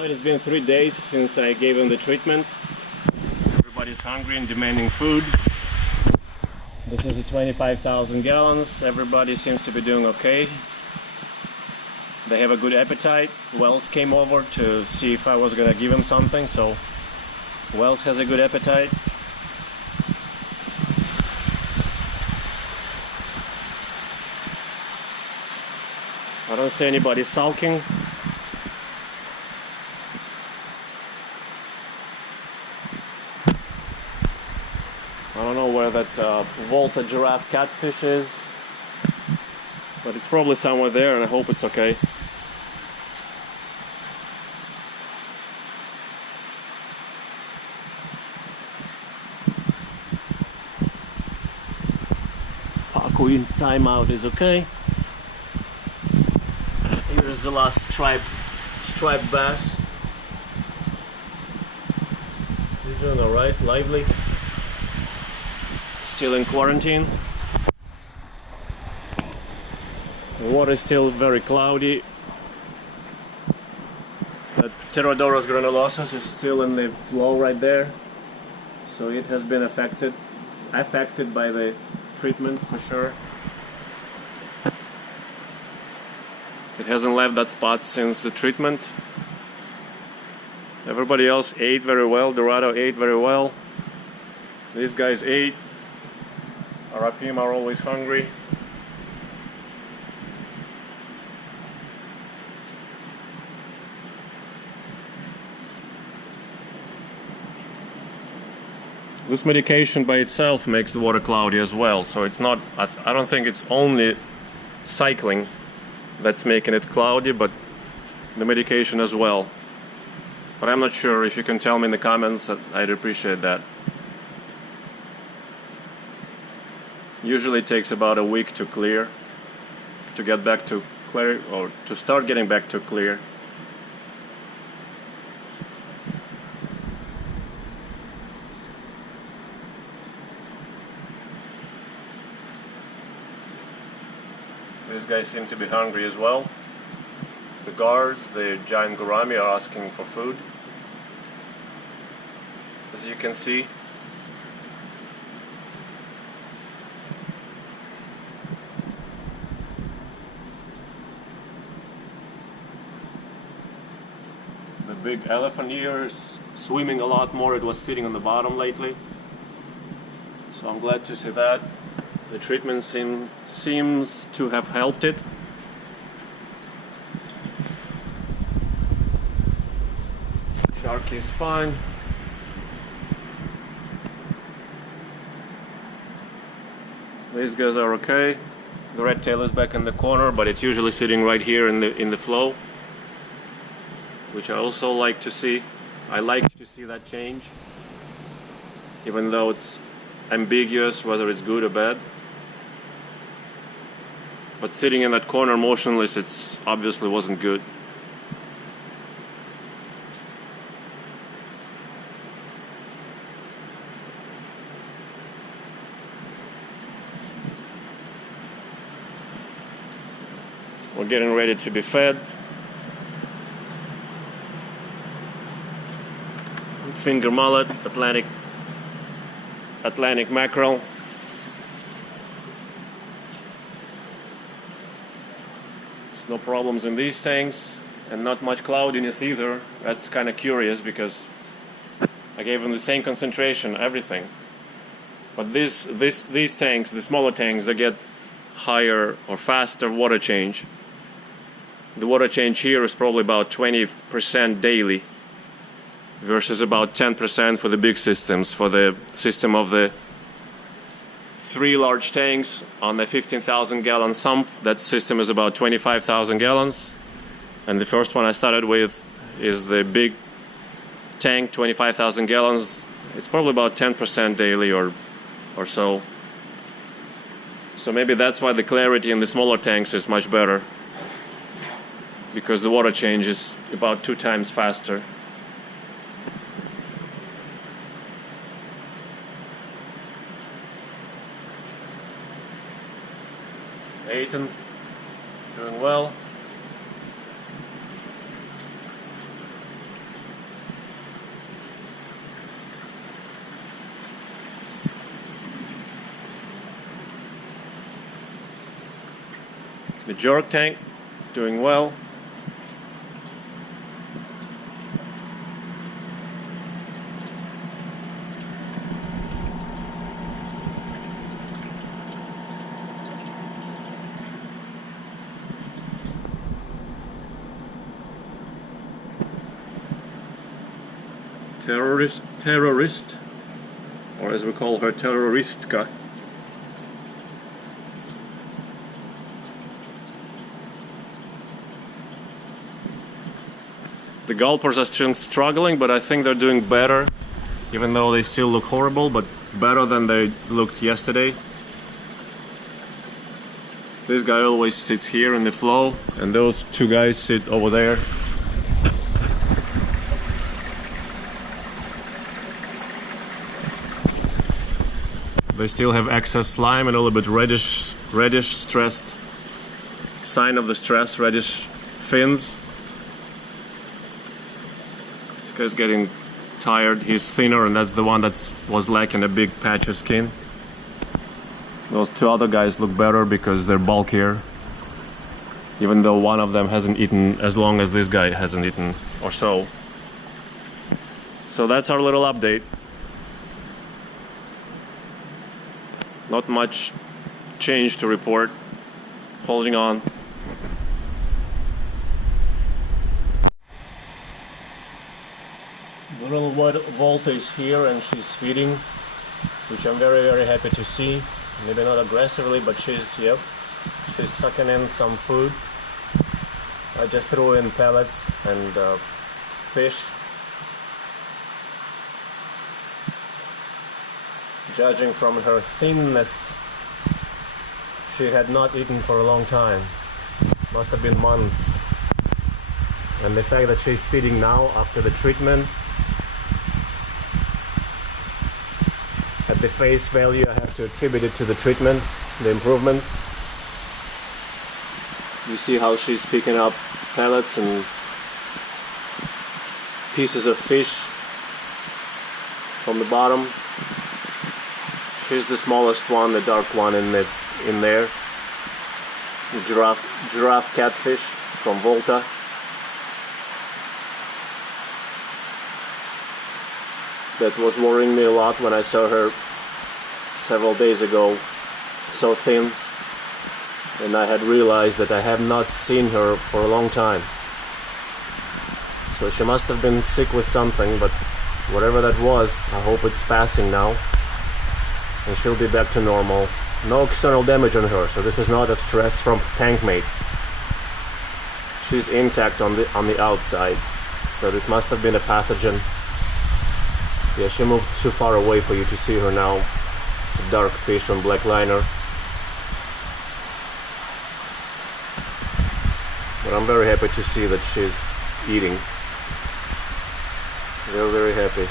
Well, it has been 3 days since I gave him the treatment. Everybody's hungry and demanding food. This is a 25,000 gallons. Everybody seems to be doing okay. They have a good appetite. Wells came over to see if I was gonna give him something, so Wells has a good appetite. I don't see anybody sulking. I don't know where that Volta giraffe catfish is, but it's probably somewhere there, and I hope it's okay. Pacu in timeout is okay. Here is the last striped bass. He's doing alright, lively. Still in quarantine. The water is still very cloudy. That Pterodorus granulosus is still in the flow right there, so it has been affected by the treatment for sure. It hasn't left that spot since the treatment. Everybody else ate very well. Dorado ate very well. These guys ate. Arapim are always hungry. This medication by itself makes the water cloudy as well, so it's not, I don't think it's only cycling that's making it cloudy, but the medication as well. But I'm not sure. If you can tell me in the comments, I'd appreciate that. Usually it takes about a week to clear, to get back to clear, or to start getting back to clear. These guys seem to be hungry as well. The guards, the giant gourami, are asking for food. As you can see, the big elephant ear is swimming a lot more. It was sitting on the bottom lately, so I'm glad to see that. The treatment seems to have helped it. Shark is fine. These guys are okay. The red tail is back in the corner, but it's usually sitting right here in the flow, which I also like to see. I like to see that change, even though it's ambiguous whether it's good or bad. But sitting in that corner motionless, it's obviously wasn't good. We're getting ready to be fed. Finger mullet, Atlantic mackerel. No problems in these tanks, and not much cloudiness either. That's kind of curious because I gave them the same concentration, everything. But these tanks, the smaller tanks, they get higher or faster water change. The water change here is probably about 20% daily versus about 10% for the big systems. For the system of the 3 large tanks on the 15,000 gallon sump, that system is about 25,000 gallons. And the first one I started with is the big tank, 25,000 gallons. It's probably about 10% daily or so. So maybe that's why the clarity in the smaller tanks is much better, because the water change is about 2 times faster. Aiton, doing well. The jerk tank doing well. Terrorist, or as we call her, terroristka. The Gulpers are still struggling, but I think they're doing better, even though they still look horrible, but better than they looked yesterday. This guy always sits here in the flow, and those two guys sit over there. They still have excess slime and a little bit reddish stressed, sign of the stress, reddish fins. This guy's getting tired. He's thinner, and that's the one that was lacking a big patch of skin. Those two other guys look better because they're bulkier, even though one of them hasn't eaten as long as this guy hasn't eaten or so. So that's our little update. Not much change to report. Holding on. The little Volta is here and she's feeding, which I'm very happy to see. Maybe not aggressively, but she's sucking in some food. I just threw in pellets and fish. Judging from her thinness, she had not eaten for a long time. Must have been months. And the fact that she's feeding now after the treatment, at the face value I have to attribute it to the treatment, the improvement. You see how she's picking up pellets and pieces of fish from the bottom. Here's the smallest one, the dark one in there. The giraffe catfish from Volta. That was worrying me a lot when I saw her several days ago, so thin. And I had realized that I have not seen her for a long time. So she must have been sick with something, but whatever that was, I hope it's passing now. And she'll be back to normal. No external damage on her, so this is not a stress from tank mates. She's intact on the outside, so this must have been a pathogen. Yeah, she moved too far away for you to see her now. It's a dark fish on black liner. But I'm very happy to see that she's eating. Very happy.